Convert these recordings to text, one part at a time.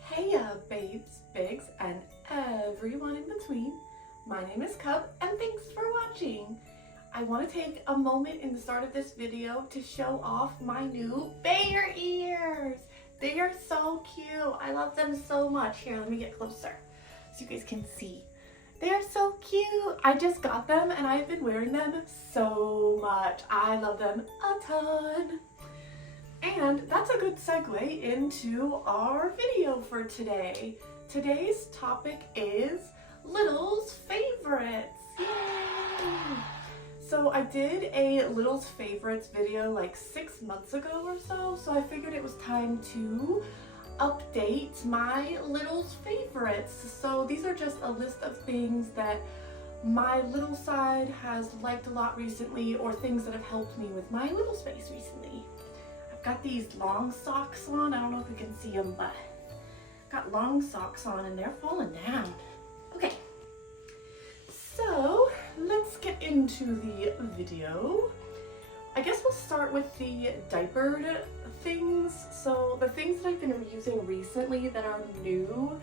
Hey babes, bigs, and everyone in between. My name is Cub and thanks for watching. I want to take a moment in the start of this video to show off my new bear ears. They are so cute. I love them so much. Here, let me get closer so you guys can see. They are so cute. I just got them and I've been wearing them so much. I love them a ton. And that's a good segue into our video for today. Today's topic is Little's favorites. Yay! So I did a Little's favorites video like 6 months ago or so I figured it was time to update my Little's favorites. So these are just a list of things that my little side has liked a lot recently, or things that have helped me with my Littlespace recently. I've got these long socks on. I don't know if you can see them, but I've got long socks on and they're falling down. Okay, so let's get into the video. I guess we'll start with the diapered things. So the things that I've been using recently that are new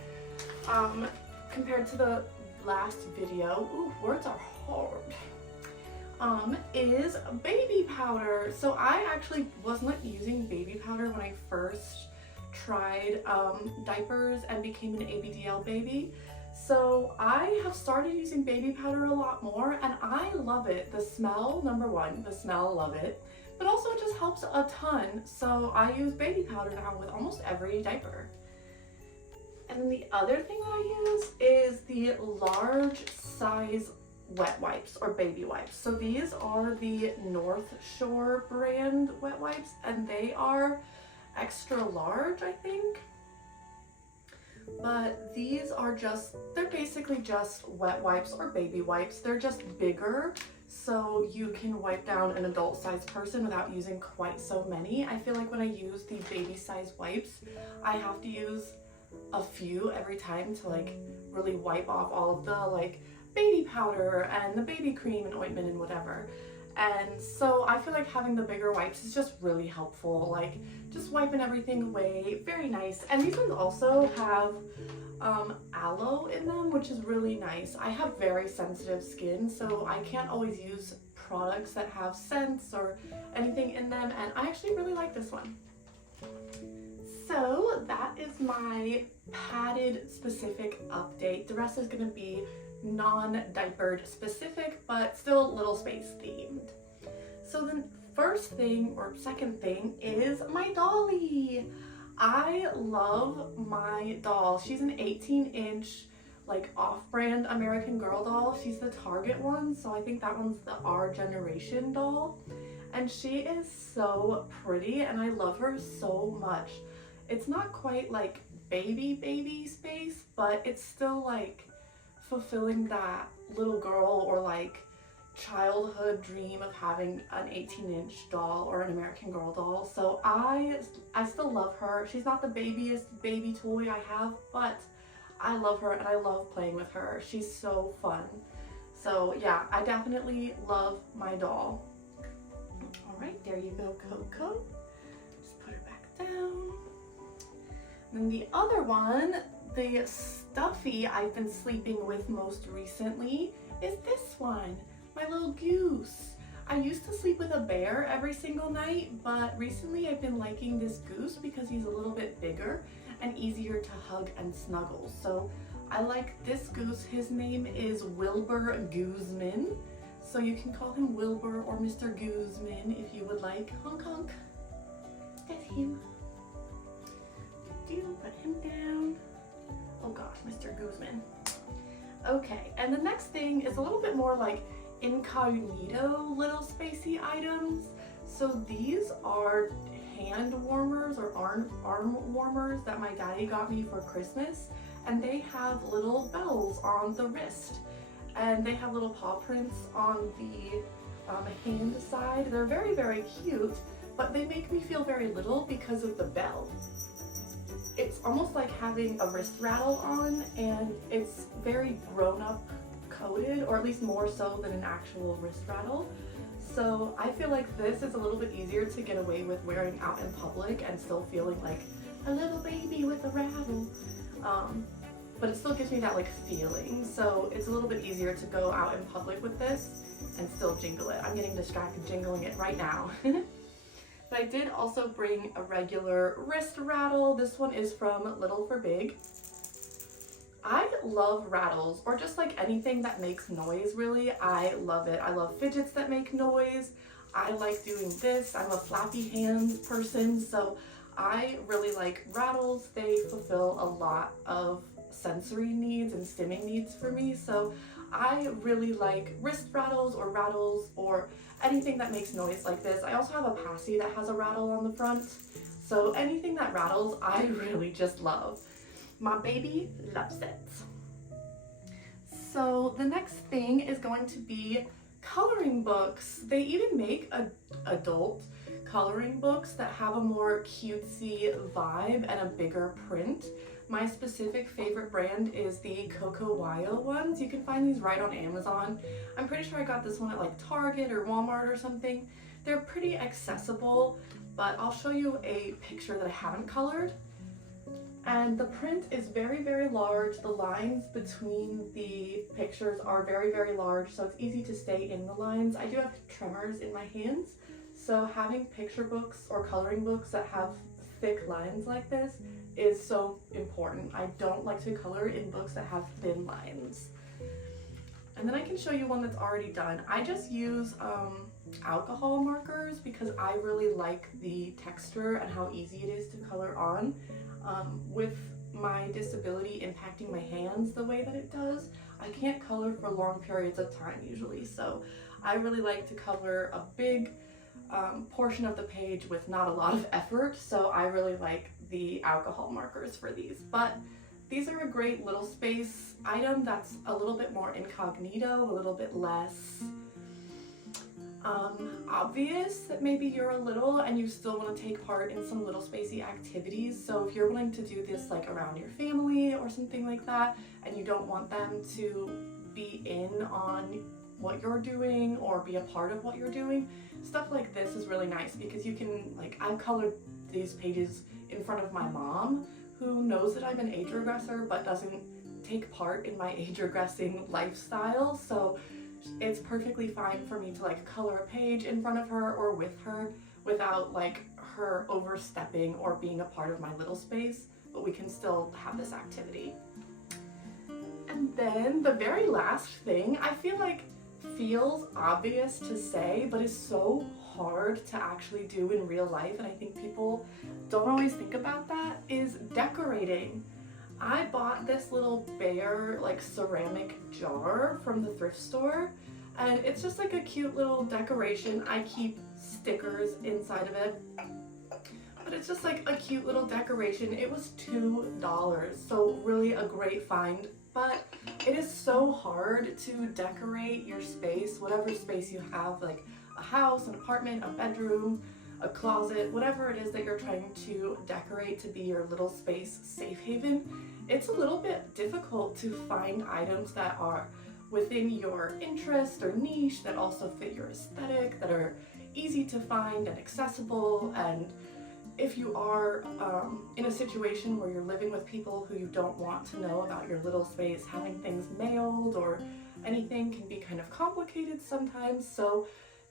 compared to the last video, ooh, words are hard, is baby powder. So I actually was not using baby powder when I first tried diapers and became an ABDL baby. So I have started using baby powder a lot more and I love it. The smell, number one, the smell, love it. But also it just helps a ton. So I use baby powder now with almost every diaper. And then the other thing that I use is the large size wet wipes or baby wipes. So these are the North Shore brand wet wipes and they are extra large, I think. But these are they're basically just wet wipes or baby wipes. They're just bigger, so you can wipe down an adult sized person without using quite so many. I feel like when I use the baby size wipes, I have to use a few every time to like really wipe off all of the like baby powder and the baby cream and ointment and whatever. And so I feel like having the bigger wipes is just really helpful, like just wiping everything away. Very nice. And these ones also have aloe in them, which is really nice. I have very sensitive skin, so I can't always use products that have scents or anything in them, and I actually really like this one. So that is my padded specific update. The rest is going to be non-diapered specific, but still Littlespace themed. So the first thing or second thing is my dolly. I love my doll. She's an 18-inch like off-brand American Girl doll. She's the Target one, so I think that one's the Our Generation doll. And she is so pretty and I love her so much. It's not quite like baby space, but it's still like fulfilling that little girl or like childhood dream of having an 18-inch doll or an American Girl doll. So I still love her. She's not the babiest baby toy I have, but I love her and I love playing with her. She's so fun. So yeah, I definitely love my doll. All right, there you go, Coco. Just put her back down. And then the other one, the stuffy I've been sleeping with most recently, is this one, my little goose. I used to sleep with a bear every single night, but recently I've been liking this goose because he's a little bit bigger and easier to hug and snuggle. So I like this goose. His name is Wilbur Guzman. So you can call him Wilbur or Mr. Guzman if you would like. Honk honk. That's him. Put him down. Oh gosh, Mr. Guzman. Okay, and the next thing is a little bit more like Incognito Littlespacey items. So these are hand warmers or arm warmers that my daddy got me for Christmas, and they have little bells on the wrist and they have little paw prints on the hand side. They're very cute, but they make me feel very little because of the bell. It's almost like having a wrist rattle on, and it's very grown-up coated, or at least more so than an actual wrist rattle. So I feel like this is a little bit easier to get away with wearing out in public and still feeling like a little baby with a rattle. But it still gives me that like feeling. So it's a little bit easier to go out in public with this and still jingle it. I'm getting distracted jingling it right now. But I did also bring a regular wrist rattle. This one is from Little for Big. I love rattles, or just like anything that makes noise, really. I love it. I love fidgets that make noise. I like doing this. I'm a flappy hands person, so I really like rattles. They fulfill a lot of sensory needs and stimming needs for me, so I really like wrist rattles or anything that makes noise like this. I also have a passy that has a rattle on the front, so anything that rattles I really just love. My baby loves it. So the next thing is going to be coloring books. They even make adult coloring books that have a more cutesy vibe and a bigger print. My specific favorite brand is the Coco Wyo ones. You can find these right on Amazon. I'm pretty sure I got this one at like Target or Walmart or something. They're pretty accessible, but I'll show you a picture that I haven't colored. And the print is very, very large. The lines between the pictures are very, very large, so it's easy to stay in the lines. I do have tremors in my hands, so having picture books or coloring books that have thick lines like this is so important. I don't like to color in books that have thin lines. And then I can show you one that's already done. I just use alcohol markers because I really like the texture and how easy it is to color on. With my disability impacting my hands the way that it does, I can't color for long periods of time usually, so I really like to color a big portion of the page with not a lot of effort, so I really like the alcohol markers for these. But these are a great Littlespace item that's a little bit more incognito, a little bit less obvious that maybe you're a little and you still want to take part in some Littlespacey activities. So if you're willing to do this like around your family or something like that, and you don't want them to be in on what you're doing or be a part of what you're doing, stuff like this is really nice because you can, like, I've colored these pages in front of my mom, who knows that I'm an age regressor but doesn't take part in my age regressing lifestyle, so it's perfectly fine for me to like color a page in front of her or with her without like her overstepping or being a part of my Littlespace, but we can still have this activity. And then the very last thing, I feel like feels obvious to say, but is so hard to actually do in real life, and I think people don't always think about that, is decorating. I bought this little bear like ceramic jar from the thrift store, and it's just like a cute little decoration. I keep stickers inside of it, but it's just like a cute little decoration. It was $2, so really a great find. But it is so hard to decorate your space, whatever space you have, like a house, an apartment, a bedroom, a closet, whatever it is that you're trying to decorate to be your Littlespace safe haven. It's a little bit difficult to find items that are within your interest or niche, that also fit your aesthetic, that are easy to find and accessible. And if you are in a situation where you're living with people who you don't want to know about your Littlespace, having things mailed or anything can be kind of complicated sometimes. So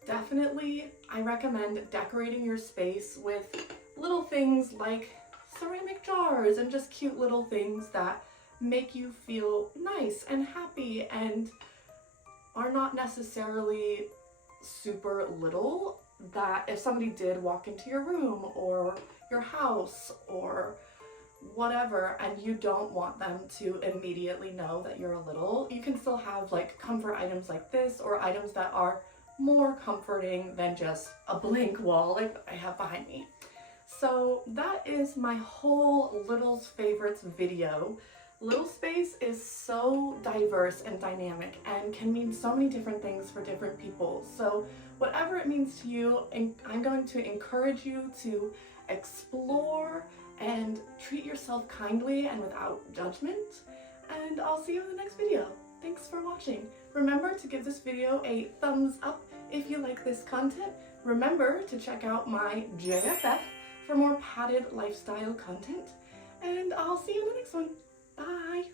definitely I recommend decorating your space with little things like ceramic jars and just cute little things that make you feel nice and happy and are not necessarily super little, that if somebody did walk into your room or your house or whatever and you don't want them to immediately know that you're a little, you can still have like comfort items like this, or items that are more comforting than just a blank wall like I have behind me. So that is my whole Little's Favorites video. Littlespace is so diverse and dynamic and can mean so many different things for different people. So whatever it means to you, I'm going to encourage you to explore and treat yourself kindly and without judgment. And I'll see you in the next video. Thanks for watching. Remember to give this video a thumbs up if you like this content. Remember to check out my JFF for more padded lifestyle content. And I'll see you in the next one. Bye!